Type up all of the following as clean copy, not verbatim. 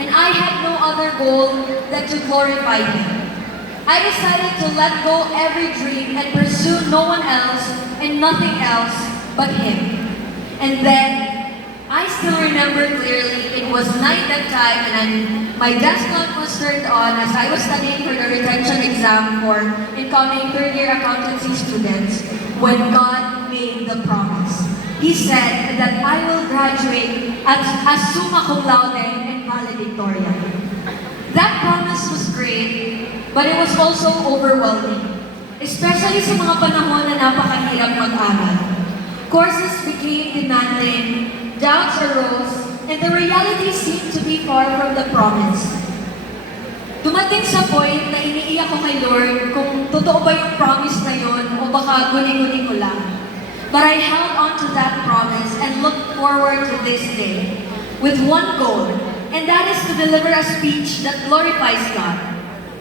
and I had no other goal than to glorify Him. I decided to let go every dream and pursue no one else and nothing else but Him. And then, I still remember clearly, it was night that time and my desk lamp was turned on as I was studying for the retention exam for incoming third-year accountancy students when God made the promise. He said that I will graduate as summa cum laude and valedictorian. That promise was great, but it was also overwhelming, especially sa mga panahon na napakahirap mag-aral. Courses became demanding, doubts arose, and the reality seemed to be far from the promise. Dumating sa point na iniiyak ko kay Lord kung totoo ba yung promise na yun o baka guni-guni ko lang. But I held on to that promise and looked forward to this day with one goal, and that is to deliver a speech that glorifies God.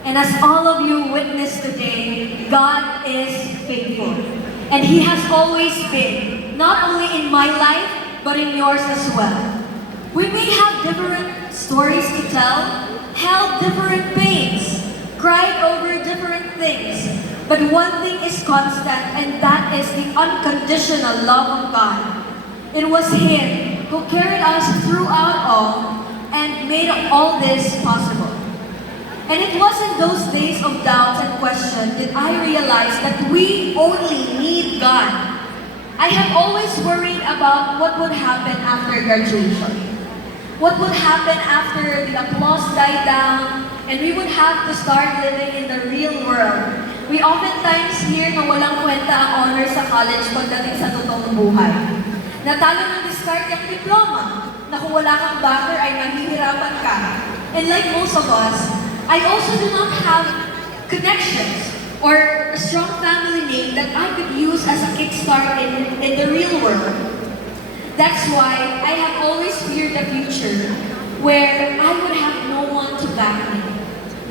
And as all of you witnessed today, God is faithful. And He has always been, not only in my life, but in yours as well. We may have different stories to tell, held different pains, cried over different things, but one thing is constant, and that is the unconditional love of God. It was Him who carried us throughout all and made all this possible. And it was in those days of doubts and question that I realized that we only need God. I have always worried about what would happen after graduation. What would happen after the applause died down and we would have to start living in the real world. We oftentimes hear na walang kwenta ang honors sa college pagdating sa totoong buhay. Natalo ng diskarte ang diploma, na kung wala kang backer ay mahihirapan ka. And like most of us, I also do not have connections or a strong family name that I could use as a kickstart in the real world. That's why I have always feared the future where I would have no one to back me.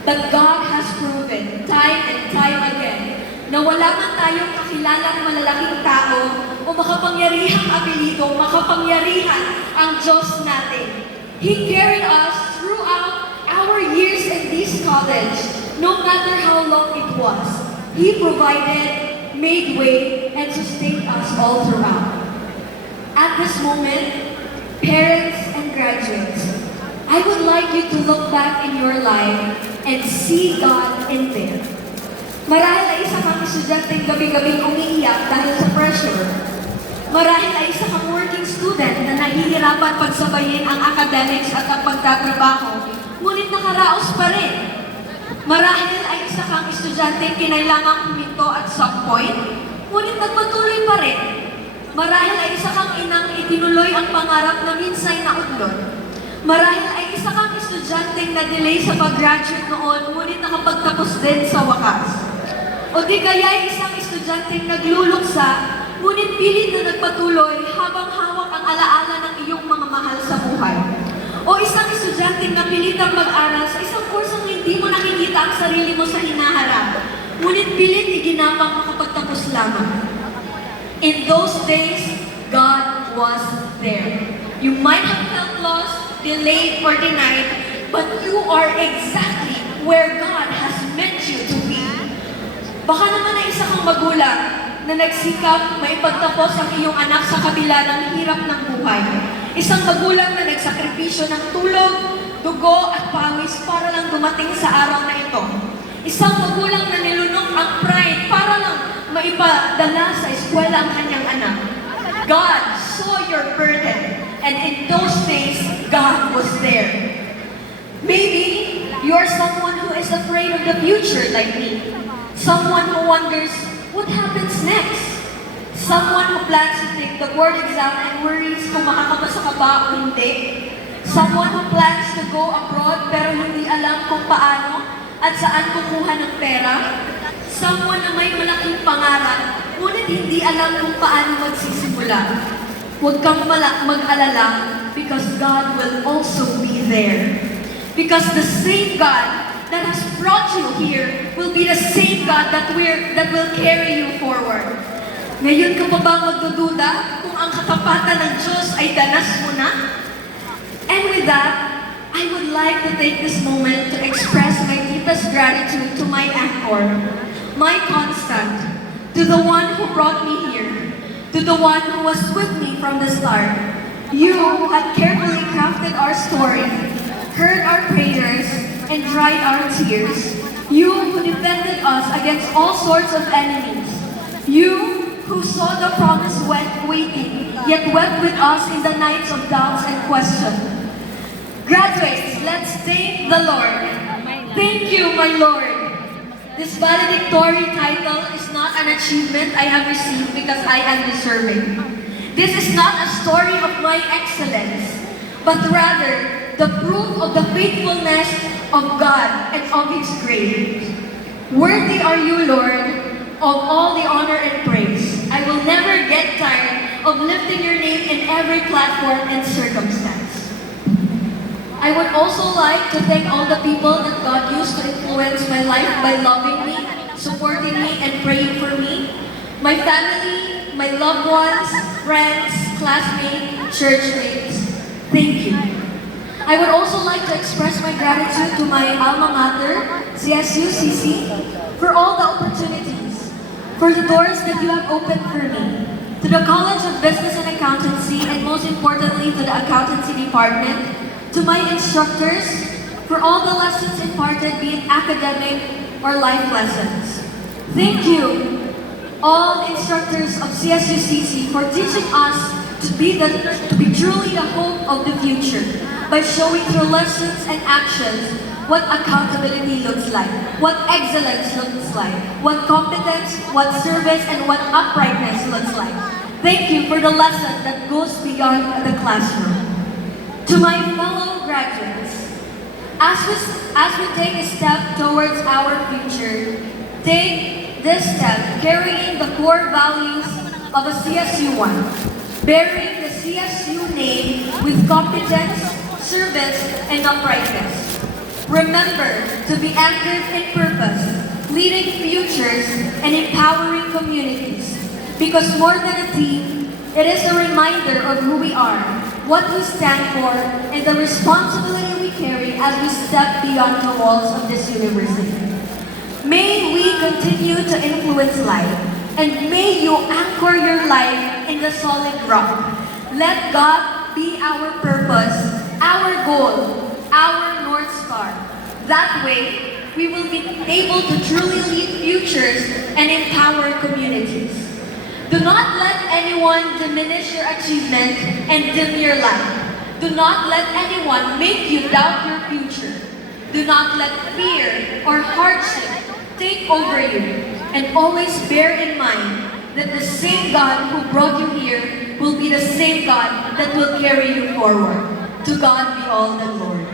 But God has proven time and time again na wala man tayong kakilalang malalaking tao o makapangyarihang apelido, makapangyarihan ang Diyos natin. He carried us throughout our years in this college, no matter how long it was. He provided, made way, and sustained us all throughout. At this moment, parents and graduates, I would like you to look back in your life and see God in there. Marahil ay isa kang estudyanteng gabi-gabing umiiyak dahil sa pressure. Marahil ay isa kang working student na nahihirapan pagsabayin ang academics at ang pagtatrabaho, ngunit nakaraos pa rin. Marahil ay isa kang estudyanteng kinailangang huminto at some point, ngunit nagpatuloy pa rin. Marahil ay isa kang inang itinuloy ang pangarap na minsay naudlot. Marahil ay isa kang estudyanteng na-delay sa pag-graduate noon, ngunit nakapagtapos din sa wakas. O di kaya ay isang estudyanteng nagluluksa, ngunit pilit na nagpatuloy habang hawak ang alaala ng iyong mga mahal sa buhay. O isang estudyanteng napilitang mag-aral sa isang kursong hindi mo nakikita ang sarili mo sa hinaharap, ngunit pilit iginapang makapagtapos lamang. In those days, God was there. You might have felt lost, delayed, or denied, but you are exactly where God has meant you to be. Baka naman ay isa kang magulang na nagsikap maipagtapos ang iyong anak sa kabila ng hirap ng buhay. Isang magulang na nagsakripisyo ng tulog, dugo at pawis para lang dumating sa araw na ito. Isang magulang na nilunok ang pride para lang maipadala sa eskwela ang kanyang anak. God saw your burden, and in those days, God was there. Maybe you're someone who is afraid of the future like me. Someone who wonders, what happens next? Someone who plans to take the board exam and worries kung makakapasa ka ba o hindi. Someone who plans to go abroad pero hindi alam kung paano at saan kukuha ng pera. Someone na may malaking pangarap, ngunit hindi alam kung paano magsisimula. Huwag kang mag-alala because God will also be there. Because the same God that has brought you here will be the same God that will carry you forward. Ngayon ka pa ba magdududa kung ang katapatan ng Diyos ay danas mo na? And with that, I would like to take this moment to express my deepest gratitude to my anchor, my constant, to the one who brought me here, to the one who was with me from the start. You have carefully crafted our story, heard our prayers, and dried our tears. You who defended us against all sorts of enemies. You who saw the promise waiting, yet wept with us in the nights of doubts and question. Graduates, let's thank the Lord. Thank you, my Lord. This valedictory title is not an achievement I have received because I am deserving. This is not a story of my excellence, but rather the proof of the faithfulness of God and of His grace. Worthy are you, Lord, of all the honor and praise. I will never get tired of lifting your name in every platform and circumstance. I would also like to thank all the people that God used to influence my life by loving me, supporting me, and praying for me. My family, my loved ones, friends, classmates, churchmates. Thank you. I would also like to express my gratitude to my alma mater, CSU-CC, for all the opportunities, for the doors that you have opened for me, to the College of Business and Accountancy, and most importantly to the Accountancy Department, to my instructors, for all the lessons imparted, be it academic or life lessons. Thank you, all instructors of CSU-CC, for teaching us to be truly the hope of the future by showing through lessons and actions what accountability looks like, what excellence looks like, what competence, what service, and what uprightness looks like. Thank you for the lesson that goes beyond the classroom. To my fellow graduates, as we take a step towards our future, take this step carrying the core values of a CSU1, bearing the CSU name with competence, service, and uprightness. Remember to be anchored in purpose, leading futures, and empowering communities. Because more than a team, it is a reminder of who we are, what we stand for, and the responsibility we carry as we step beyond the walls of this university. May we continue to influence life, and may you anchor your life in the solid rock. Let God be our purpose, our goal, our North Star. That way, we will be able to truly lead futures and empower communities. Do not let anyone diminish your achievement and dim your light. Do not let anyone make you doubt your future. Do not let fear or hardship take over you. And always bear in mind that the same God who brought you here will be the same God that will carry you forward. To God be all the glory.